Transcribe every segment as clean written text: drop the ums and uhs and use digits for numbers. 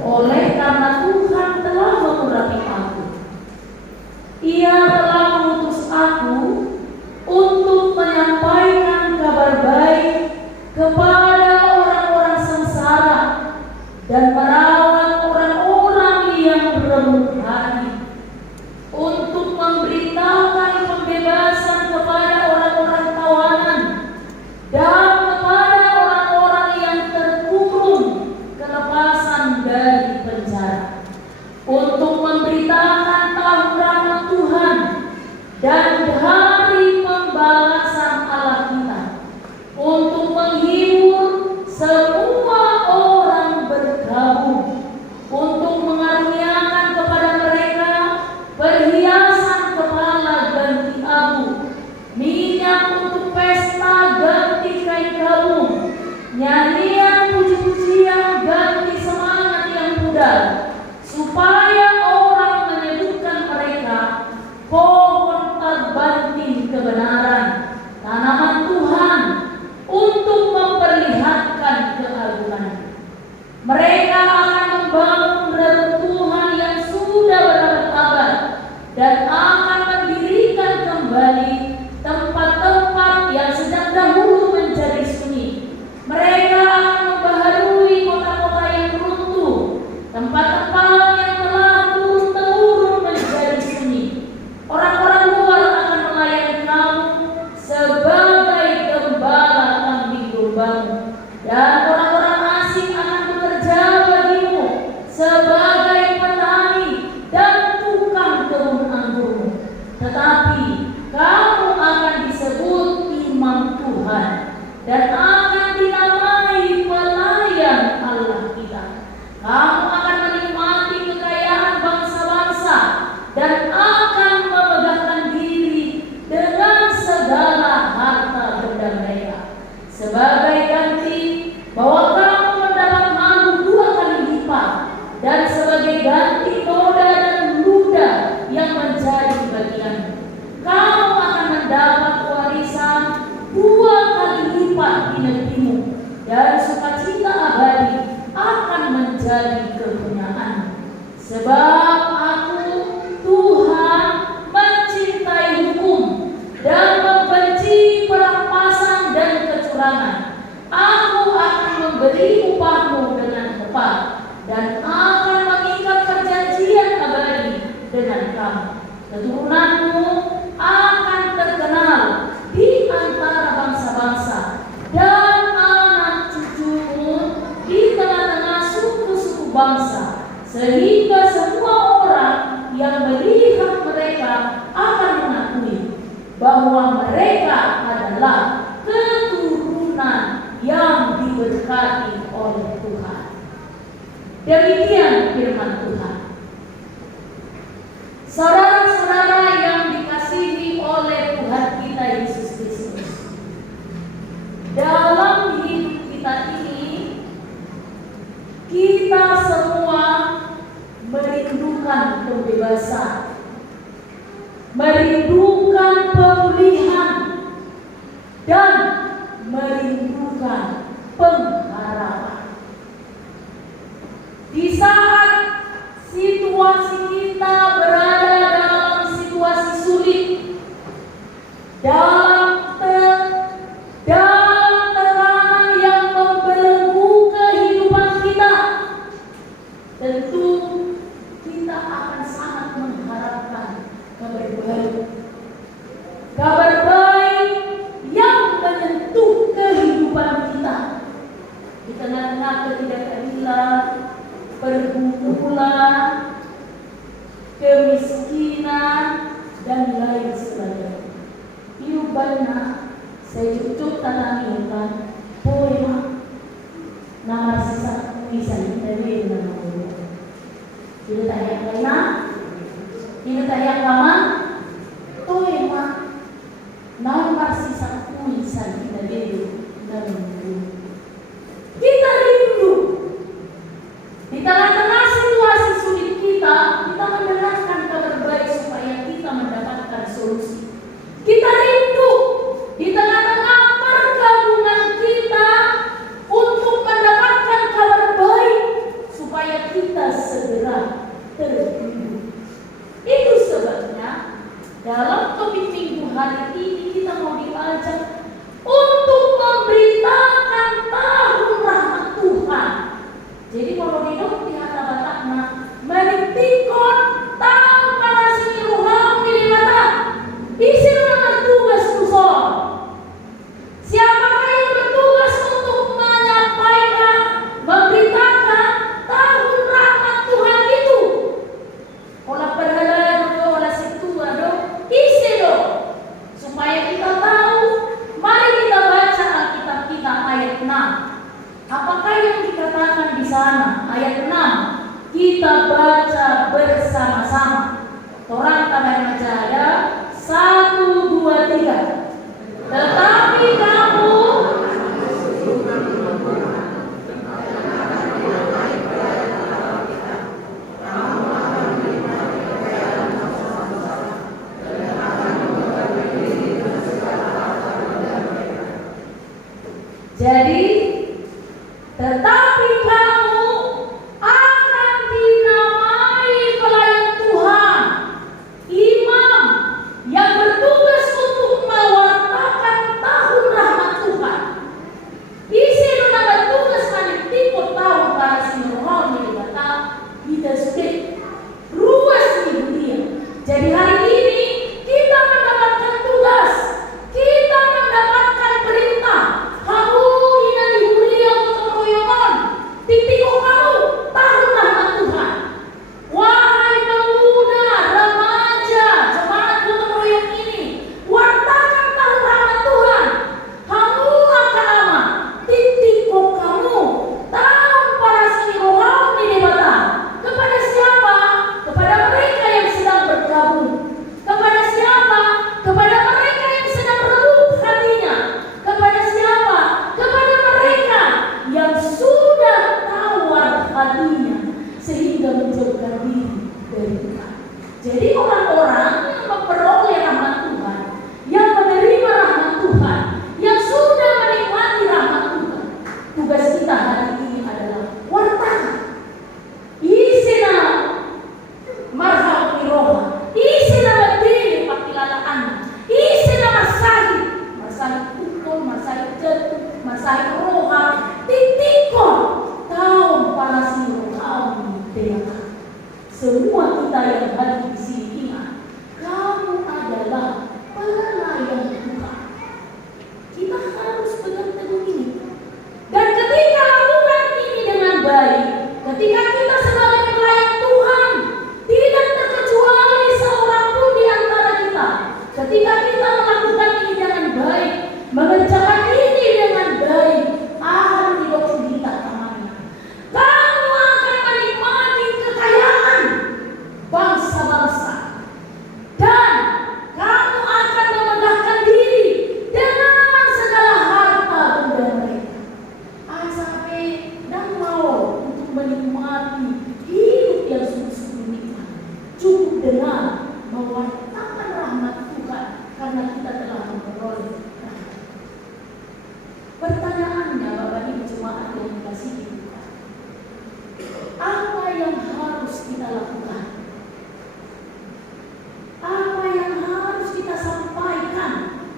Oleh karena Tuhan telah mengurapi aku, Ia telah mengutus aku untuk menyampaikan kabar baik kepada orang-orang sengsara dan merawat orang-orang yang berlemah hati, untuk memberitakan pembebasan kepada orang-orang tawanan dan kepada orang-orang yang terkurung kelepasan dari penjara, untuk memberitakan tahun rahmat Tuhan dan hari pembalasan Allah kita, untuk menghibur semua orang bergabung, untuk mengaruniakan kepada mereka perhiasan kepala ganti abu, minyak untuk pesta ganti kain gabung, nyanyian puji-pujian ganti semangat yang pudar, supaya orang menyebutkan mereka pohon terbanting kebenaran, tanaman Tuhan, untuk memperlihatkan keagungan. Mereka akan membangun reruntuhan yang sudah berabad-abad dan akan mendirikan kembali tempat-tempat yang sejak dahulu menjadi sunyi. Mereka akan membaharui kota-kota yang runtuh, tempat-tempat yang telah turun-temurun menjadi sunyi. Orang-orang luar akan melayani kamu sebagai gembala kambing dombamu, dan orang-orang asing akan bekerja bagimu sebagai petani dan tukang kebun anggurmu. Tetapi kamu akan disebut imam Tuhan dan akan dinamai pelayan Allah kita. Kamu akan menikmati kekayaan bangsa-bangsa dan akan memegahkan diri dengan segala harta benda mereka. Sebagai ganti bahwa kamu mendapat malu 2 kali lipat, dan sebagai ganti noda dan luda yang menjadi bagianmu, kamu akan mendapat warisan 2 kali lipat di negerimu, dan sukacita abadi akan menjadi kepunyaanmu. Sebab aku, Tuhan, mencintai hukum dan membenci perampasan dan kecurangan. Aku akan memberi upahmu dengan tepat dan akan mengikat perjanjian abadi dengan kamu. Keturunanmu akan terkenal di antara bangsa-bangsa, dan anak cucumu di tengah-tengah suku-suku bangsa, sehingga semua orang yang melihat mereka akan mengakui bahwa mereka adalah keturunan yang diberkati oleh Tuhan. Demikian firman Tuhan. Saudara-saudara yang dikasihi oleh Tuhan kita Yesus Kristus, dalam hidup kita ini kita semua merindukan pembebasan, merindukan pemulihan, dan merindukan pengharapan. Di saat situasi kita berada dalam situasi sulit, dalam tekanan yang membelenggu kehidupan kita, tentu kita akan sangat mengharapkan kabar baik. Kabar baik yang menyentuh kehidupan kita di tengah-tengah ketidakadilan, pergumulan, kemiskinan, dan lain sebagainya. Iu banyak saya cucuk tanami kan poema nama sisa misalnya dari nama poema. Tidak tanya kena, tidak tanya kama, poema nama sisa misalnya dari nama poema. Kita rindu di tengah-tengah situasi sulit kita mendengarkan kabar baik supaya kita mendapatkan solusi. Kita rindu di tengah-tengah pergabungan kita untuk mendapatkan Jadi kalau hidup di hata batakna menitikon tahu pada sini ruham di mata. Isi nama tugas kusol. Siapakah yang bertugas untuk menyampaikan, memberitakan tahun rahmat Tuhan itu? Olah perhalayan olah situ isi dong. Supaya kita tahu, mari kita baca Alkitab kita ayat 6. Apakah yang dikatakan di sana? Ayat 6. Kita baca bersama-sama. Orang kamar majaya 1, 2, 3. Tetapi kamu jadi tetapi kamu akan dinamai pelayan Tuhan, imam yang bertugas untuk mewartakan tahun rahmat Tuhan. Isi nama tugas menitiput tahun para sinurhal di kata kita sudah ruas di dunia. Jadi hari ini kita mendapatkan tugas, kita mendapatkan perintah. Kamu ini mulia untuk royongan, titik kamu tahun rahmat Tuhan. Wahai pemuda, remaja, jemaat gotong royong ini, wartakan tahun rahmat Tuhan. Kamu akan lama, titik kamu tahun para sini roham di debata. Kepada siapa? Kepada mereka yang sedang bergabung. Kepada siapa? Kepada mereka yang sedang berlembut hatinya. Kepada siapa? Kepada mereka yang sudah tawar hatinya sehingga menjauhkan diri dari Tuhan. Jadi orang-orang yang memperoleh rahmat Tuhan, yang menerima rahmat Tuhan, yang sudah menikmati rahmat Tuhan, tugas kita hari ini adalah wartakan. Isina marhab iroha, isina diri pakilalaan, isina marsahid tukul, marsahid jatuh, marsahid roha, titikon tahun para sinurham dewata. Semua kita yang hadir di sini ingat, kamu adalah pelayan Tuhan. Kita harus pegang teguh ini. Dan ketika lakukan ini dengan baik, ketika kita sebagai pelayan Tuhan, tidak terkecuali seorang pun di antara kita. Ketika kita melakukan ini dengan baik, mengerjakan ini dengan baik, akan hidup kita amanah. Kamu akan menikmati kekayaan bangsa-bangsa, dan kamu akan memegahkan diri dengan segala harta benda mereka. Sampai dan mau untuk menikmati hidup yang sungguh-sungguh nikmat, cukup dengan mewartakan rahmat Tuhan karena kita telah memperoleh rahmat. Pertanyaannya, Bapak Ibu jemaat yang dikasihi Tuhan, apa yang harus kita lakukan? Apa yang harus kita sampaikan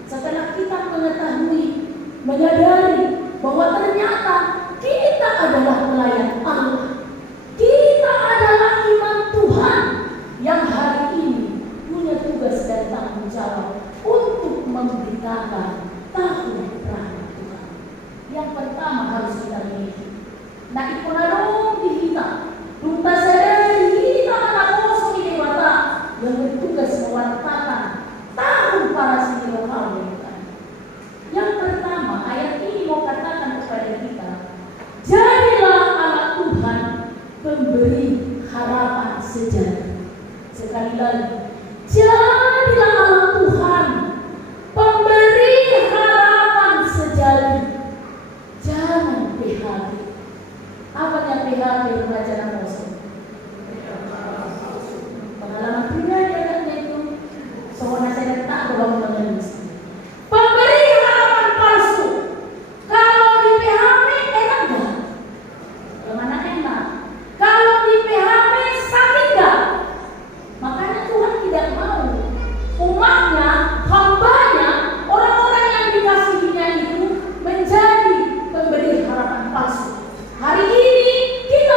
setelah kita mengetahui, menyadari bahwa ternyata kita adalah pelayan Allah, kita adalah imam Tuhan yang hari ini punya tugas dan tanggung jawab untuk memberitakan tahun rahmat Tuhan. Yang pertama harus kita miliki. Nah, ikonadong dihita, tunta sadari kita anak kosong di dewata yang bertugas mewartakan tahun para sinurhal dewata. Yang pertama, ayat ini mau katakan kepada kita, jadilah anak Tuhan pemberi harapan sejati. Sekali lagi, jadilah anak Tuhan pemberi harapan sejati. Jangan PHP. Apanya PHP membaca nama Rasul? Pengalaman pribadi anaknya itu, soalnya saya tak berbangun mengemis. Pemberi harapan palsu. Kalau di PHP enak gak? Mana enak? Kalau di PHP sakit gak? Makanya Tuhan tidak mau umatnya, hambanya, orang-orang yang dikasihinya itu menjadi pemberi harapan palsu. Hari ini kita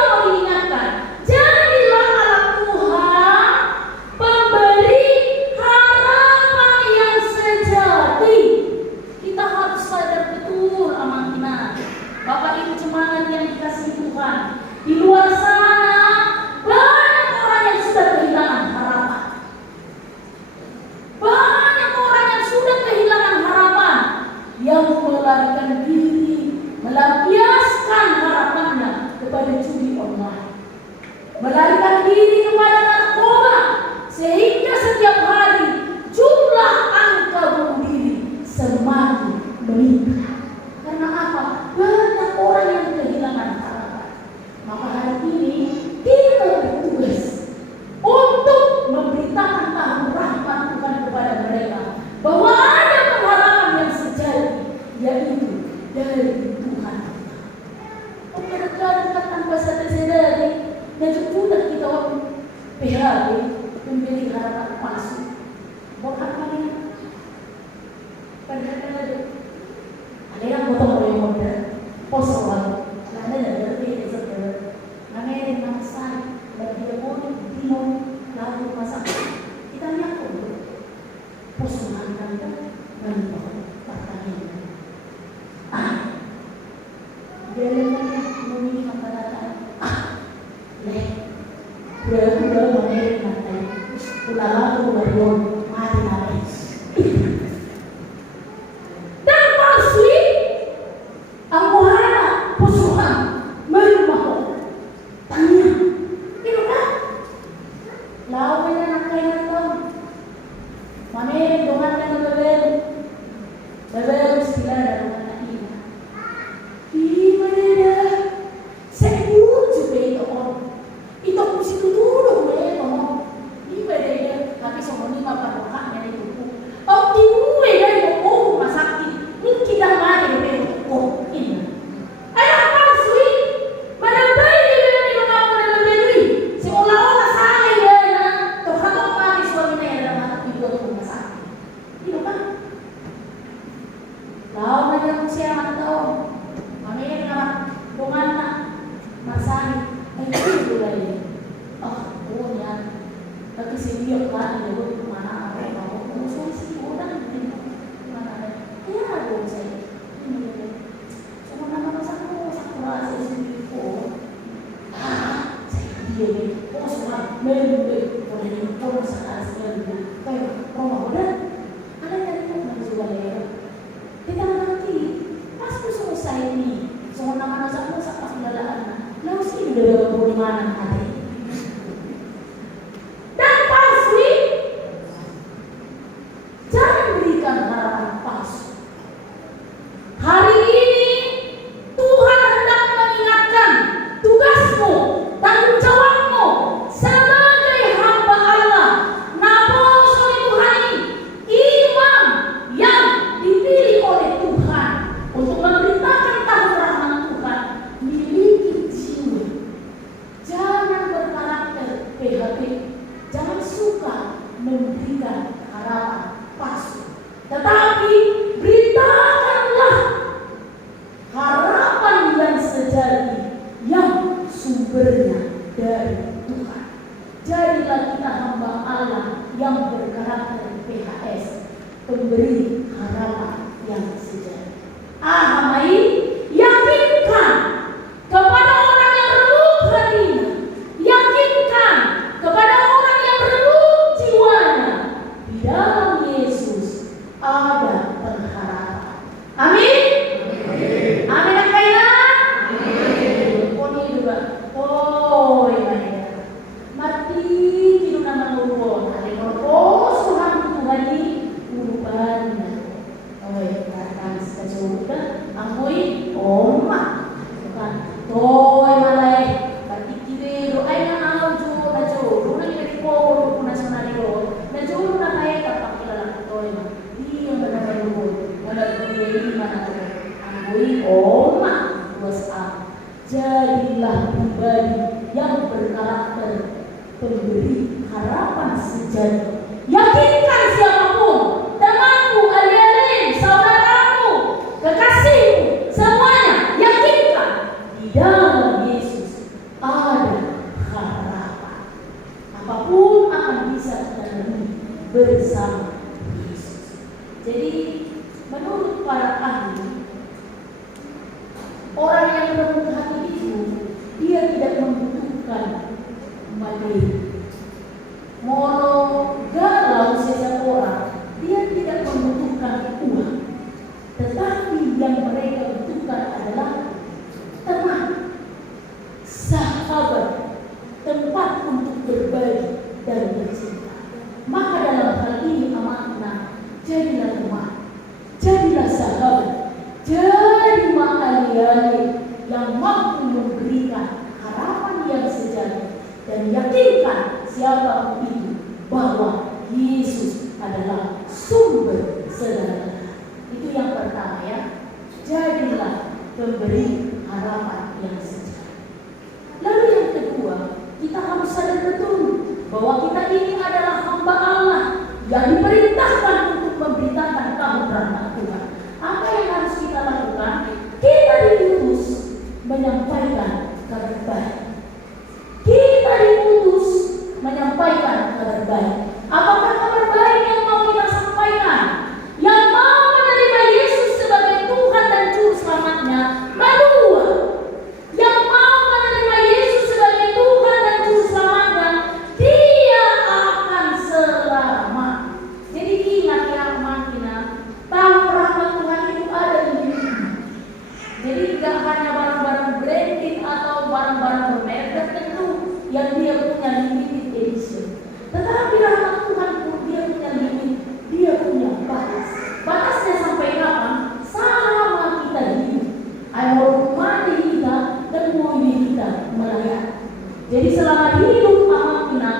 online, melarikan diri kepada narkoba, sehingga setiap hari jumlah angka bunuh diri semakin meningkat. Karena apa? Banyak orang yang kehilangan harapan. Maka hari ini kita bertugas untuk memberitakan tahun rahmat Tuhan kepada mereka, bahwa ada pengharapan yang sejati, yaitu dari Tuhan. Kadang-kadang tanpa sadar-sadar dan sudah kita orang PHB memberi harapan palsu. Bukan kami. Kadang-kadang ada yang potong oleh modal, posawal, ada yang lebih seperti, ada yang masak, bagi pun bingung, lalu masak. Kita lihat pun, posawan kan dan pertanyaan. Jalan-jalan memilih kata-kata. Udah mulai nanti. Ulama tuh baru mati. Dan pasti aku harap posuhan merumah. Tanya, itu kan? Lawan anak kaya tuh. Mana dengan yang bebel sila dan anak ini. Gimana? Saya juga itu orang. Itu aku sih dulu ngomong. Gimana? Tapi sama ni mapa bukan yang itu. Oh, gue dari rumah sakit. Mungkin dah mati dari oh ini. Ayah pasui. Mana bayi dari rumah mana beli? Seolah-olah saya dia. Tuh kalau mati suaminya dalam hati itu rumah sakit. Itu kan? Lalu macam siapa tahu? Mana yang nak dongan nak masani? Itu juga ini. Oh ya. Tapi sini kan itu mana mereka mau solusi orang ini mana ada? Ya ada saya. Cuma nama saya rasa sendiri kok. Saya dia ni. Oh semua melu boleh ni pun sangat sekali. Kayak rumah udah. Ada yang nak jual ya. Kita nanti pas selesai ni, semua nama saya pas belalaan. Lalu sih udah di mana ada. Dan pasti jangan berikan harapan palsu. Hari ini Tuhan hendak mengingatkan tugasmu, tanggung jawabmu sebagai hamba Allah. Nabi Tuhan imam yang dipilih oleh Tuhan untuk memberitakan tahun rahmat Tuhan, miliki jiwa. Jangan berkarakter PHP. Jangan suka memberikan harapan palsu. Tetapi beritakanlah harapan yang sejati yang sumbernya dari Tuhan. Jadilah kita hamba Allah yang berkarakter PHS, pemberi harapan yang sejati. Ahamai, yakinkan kepada orang yang relung hatinya, yakinkan kepada orang yang relung jiwanya, di dalam Yesus ada pengharapan. Amin. Amin akaya. Amin. Poni juga. Oh, iya. Mati kinu nama nuwun. Hari nopo Tuhan Tuhan ini urubannya. Oh, datang sejuta. Angkui oma. Bukan. Toy malay. Mati kiri do ay na aujo na jo. Do na ni po do nasional do. Na jo na kaya kapag kilala toy. Di ang benar nuwun. Wala di mana to. Angkui oma. WhatsApp. Jadilah pribadi yang berkarakter pemberi harapan sejati. Yakinkan siapapun, temanmu, adik-adik, saudaramu, kekasihmu, semuanya yakinkan di dalam Yesus ada harapan. Apapun akan bisa kita lalui bersama Yesus. Jadi menurut para ahli, orang yang berlembut hati itu dia tidak membutuhkan materi. Mau galau seseorang, dia tidak membutuhkan uang. Tetapi yang mereka butuhkan adalah teman, sahabat. berbagi dan bercinta. Maka dalam hal ini amanah, jadilah teman, jadilah sahabat, jadilah alih-alih yang mampu memberikan harapan yang sejati dan yakinkan siapa itu bahwa Yesus adalah sumber segala. Itu yang pertama ya. Jadilah pemberi harapan yang sejati. Lalu yang kedua, kita harus sadar betul bahwa kita ini adalah hamba Allah yang diperintahkan untuk memberitakan kabar rahmat Tuhan. Apa yang harus kita lakukan? Kita diutus menyampaikan kabar baik. Kita diutus menyampaikan kabar baik. Apakah kabar baik yang mau kita sampaikan? Yang mau menerima Yesus sebagai Tuhan dan Juru Selamatnya, kedua, yang mau menerima Yesus sebagai Tuhan dan Juru Selamatnya, dia akan selamat. Jadi ingat ya teman-teman, tahu rahmat Tuhan itu ada di diri. Jadi tidak hanya barang-barang branding atau barang-barang bermerek tertentu yang dia punya limited edition, tetapi rahmat Tuhan pun dia punya limit, dia punya batas. Batasnya sampai kapan? Selama kita hidup. Ayo mati kita dan mobil kita melayani. Jadi selama hidup amat kita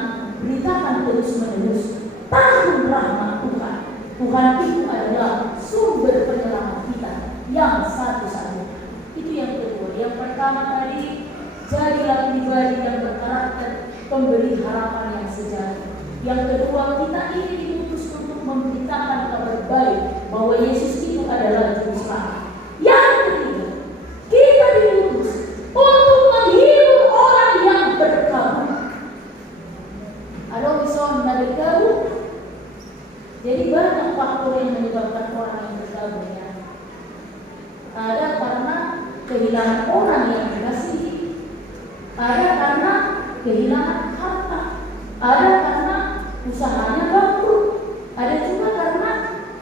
beritakan terus menerus tahun rahmat Tuhan. Tuhan itu adalah sumber penyelamat kita yang satu-satunya. Itu yang kedua. Yang pertama tadi, jadilah pribadi yang berkarakter pemberi harapan yang sejati. Yang kedua, kita ini diutus untuk memberitakan kabar baik bahwa Yesus itu adalah Juru Selamat. Yang ketiga, kita diutus untuk menghibur orang yang berkabut. Ada orang yang berkabut. Jadi banyak faktor yang menyebabkan orang yang berkabut ya. Ada karena kehilangan orang yang dikasihi, ada karena kehilangan harta, ada karena usahanya bangkrut, ada juga karena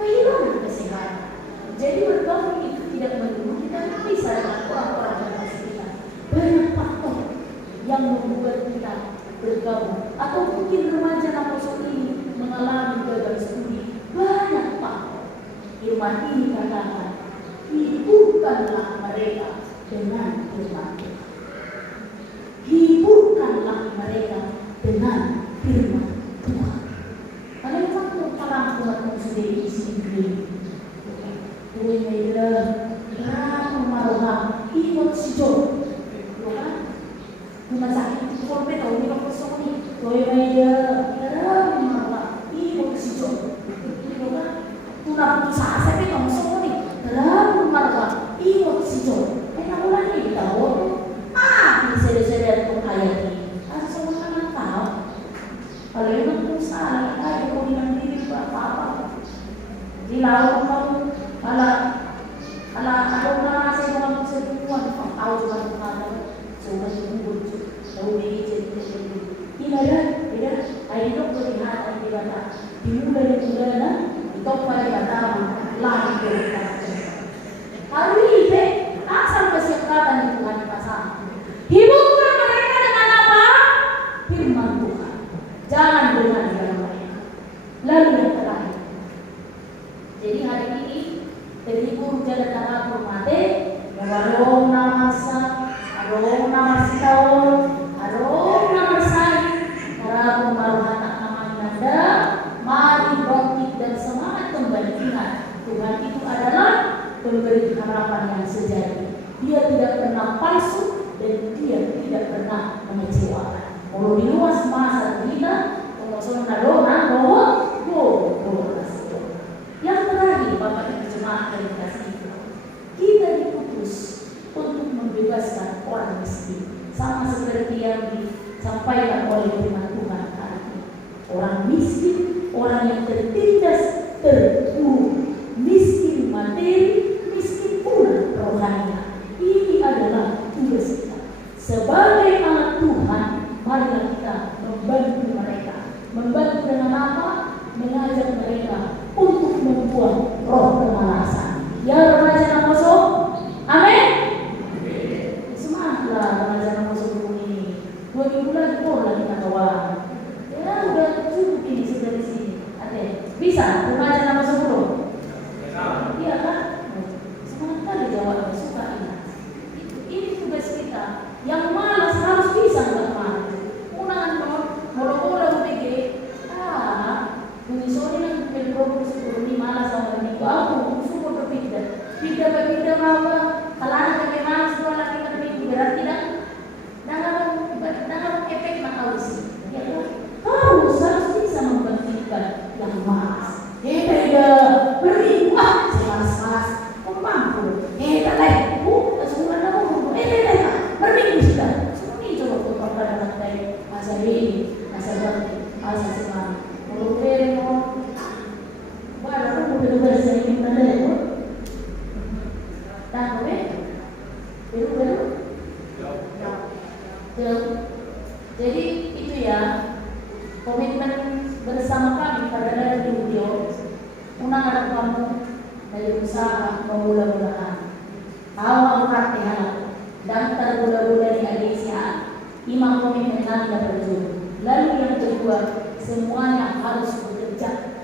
kehilangan kesehatan. Jadi bergaul itu tidak melulu kita bisa dengan orang-orang yang bersekitar. Banyak faktor yang membuat kita bergaul. Atau mungkin remaja Naposol ini mengalami gagal studi. Banyak faktor. Firman ini katakan, hiburkanlah mereka dengan firman Tuhan. Hiburkanlah mereka dengan firman Tuhan. Kalau waktu orang Tuhan sendiri sendiri, tuh mereka maruha ikut sijo, kan? Rumah sakit korban tahu ni kalau soni, tuh mereka maruha ikut sijo, kan? Tuh nak putus asa ni kamu soni, dalam maruha ikut sijo. Enak ulah ni tahu? Bisa tuh ayat ini, asal orang tahu. Kalau memang salah, ada hubungan diri apa-apa. Di laut kamu, kalau ada orang saya bukan semua, tahu juga ada, semua sembuh, tahu ini jadi. Ini ada, ada itu perlihat di mana, dimulai itu pada kata lagi berkata. Hari ini asal kesehatan Tuhan pasang. Hiburkan mereka dengan apa? Firman Tuhan. Jangan dengan yang lain. Lalu yang terakhir. Jadi hari ini terhibur jalan tanah bermate, mengalung nama sa, alung nama sitaon, alung nama sai, karena pembaruan nama Anda, mari bangkit dan semangat kembali. Ingat, Tuhan itu adalah pemberi harapan yang sejati. Dia tidak pernah palsu dan dia tidak pernah mengecewakan. Kalau di luas masa kita, pengosongan adona, bahwa yang terakhir, Bapak Ibu Jemaat yang dikasihi, kita diputus untuk membebaskan orang miskin, sama seperti yang disampaikan oleh firman Tuhan hari ini. Orang miskin, orang yang tertindas, terpuruk, miskin materi, miskin pula rohani. Ini adalah tugas kita sebagai anak Tuhan. Marilah kita membantu mereka. Membantu dengan apa? Mengajak mereka untuk membuang roh kemalasan. Ya remaja Naposol, amin. Semangatlah remaja Naposol ini. 2 minggu lagi lagi kita kawan. Ya udah cukup ini sudah di sini. Bisa remaja nama 10. Iya kan? Semangat kali jawabnya, suka ini. Ini tugas kita. Yang malas harus bisa nggak malas. Unang moro-moro UPG. Menyusuri yang berprogram 10 ini malas sama ini. Aku semua berpikir. Pindah apa? Kalau anak yang malas sekolah kita berpikir berarti dalam efek makausi. Ya kan? Harus bisa membangkitkan yang malas. Beda beri malas. Kau mampu. Semua kamu. Beri sudah. Semua ini coba kau perhatikan dari masa ini, masa semangat. Kalau beri mau, baru aku beri saya minta dari aku. Tak beru. Jadi itu ya. Komitmen bersama kami pada dari video unang anak kamu dari usaha memula-mulakan awal praktek dan tergula-gula di Adesia imam komitmen kami dan berjuang. Lalu yang kedua, semuanya harus bekerja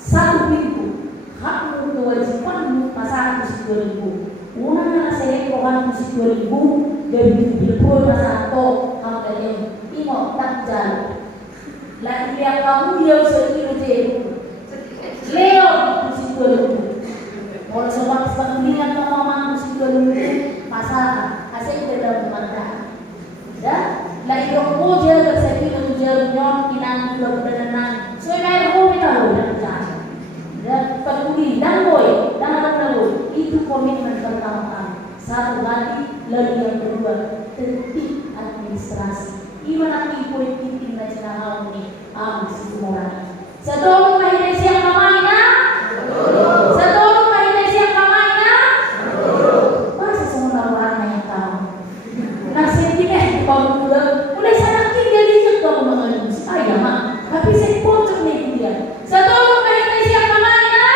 satu pintu hakmu kewajibanmu pasal musik 2000 unang anak saya kohan musik 2000 dan bilpul masa atau hamdanya imam tak jalan. Lagi yang kamu dia usah kilo Leo musik 2000. Kalau sobat pemilihan mama musik 2000 pasangan asal dalam mata. Dan lagi dong moja tersebut itu jalan kinang bulan-bulanan. So naik aku kita loh dan peduli dan boy itu komitmen pertama kami. Satu lagi lalu yang kedua tertib administrasi. Iman aki politik nasional ini semua. Sedolong mahina siang kamana. Sedolong mahina siang kamana. Masa semua orang yang tahu. Nah sentimen kalau mulai sana tinggal di situ kamu mengalami ayah mak. Tapi saya pojok nih dia. Sedolong mahina siang kamana.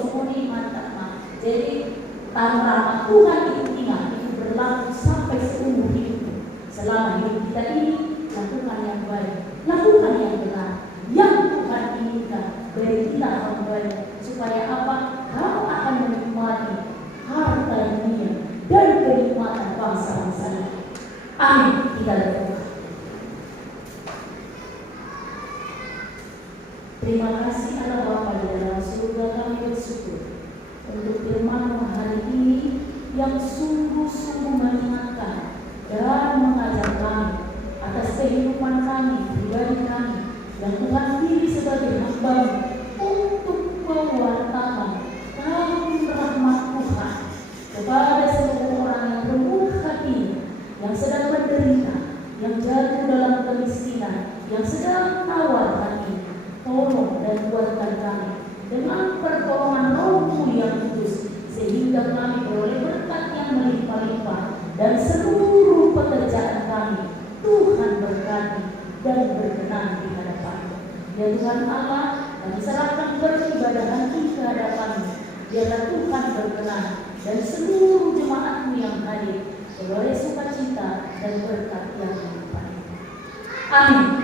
Semua ini mantap mak. Jadi tanpa Tuhan itu ingat itu berlaku sampai seumur hidup. Selama hidup kita ini lakukan yang baik, lakukan yang benar, yang Tuhan inginkan dari kita kembali supaya apa? Kamu akan menikmati harta dunia dan kenikmatan bangsa-bangsa ini. Amin. Kita berdoa. Terima kasih Allah Bapa di dalam surga, kami bersyukur untuk firman-Mu hari ini yang sungguh-sungguh mengingatkan dan mengajar kami atas kehidupan kami, pribadi kami, yang Tuhan pilih sebagai hamba untuk mewartakan kasih rahmat Tuhan kepada seluruh orang yang remuk hati, yang sedang menderita, yang jatuh dalam kemiskinan, yang sedang tawar hati. Tolong dan kuatkan kami dengan pertolongan Roh-Mu yang kudus, sehingga kami beroleh berkat yang melimpah-limpah dan seluruh pekerjaan kami Tuhan berkati dan berkenan di hadapan-Mu. Ya Tuhan Allah, kami serahkan peribadahan di hadapan-Mu. Biarlah Tuhan berkenan dan seluruh jemaat-Mu yang hadir beroleh sukacita dan berkat yang melimpah. Amin.